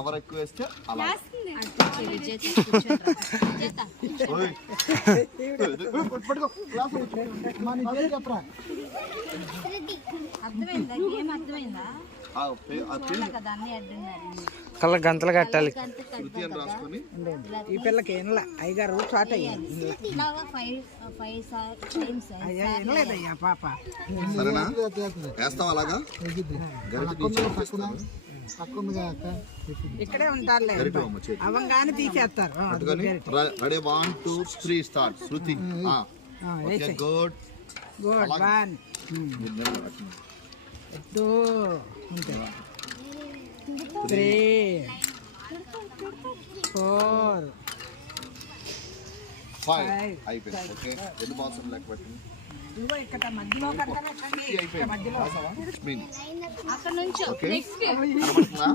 ఎవరు ఎక్కువ వేస్తే అలా కళ్ళ గంతలు కట్టాలి. రాసుకొని ఈ పిల్లకి ఏనలా అయ్యగారు చాట్ అయ్యారు వినలేదయ్యా పాప. సరేనా వేస్తాం అలాగా ఇక్కడే ఉంటారులే అవంగానే తీసేస్తారు. Ready 1 2 3 start. Shruti good good one 2 3 4 5 అయిపోయింది. ఓకే ఎన్ని బాల్స్ లెక్క పెట్టండి. ఇదిగో ఇక్కడ మధ్యలో కట్టండి. మధ్యలో అక్కడ నుంచి ఓకే నెక్స్ట్ కనబడుతుందా?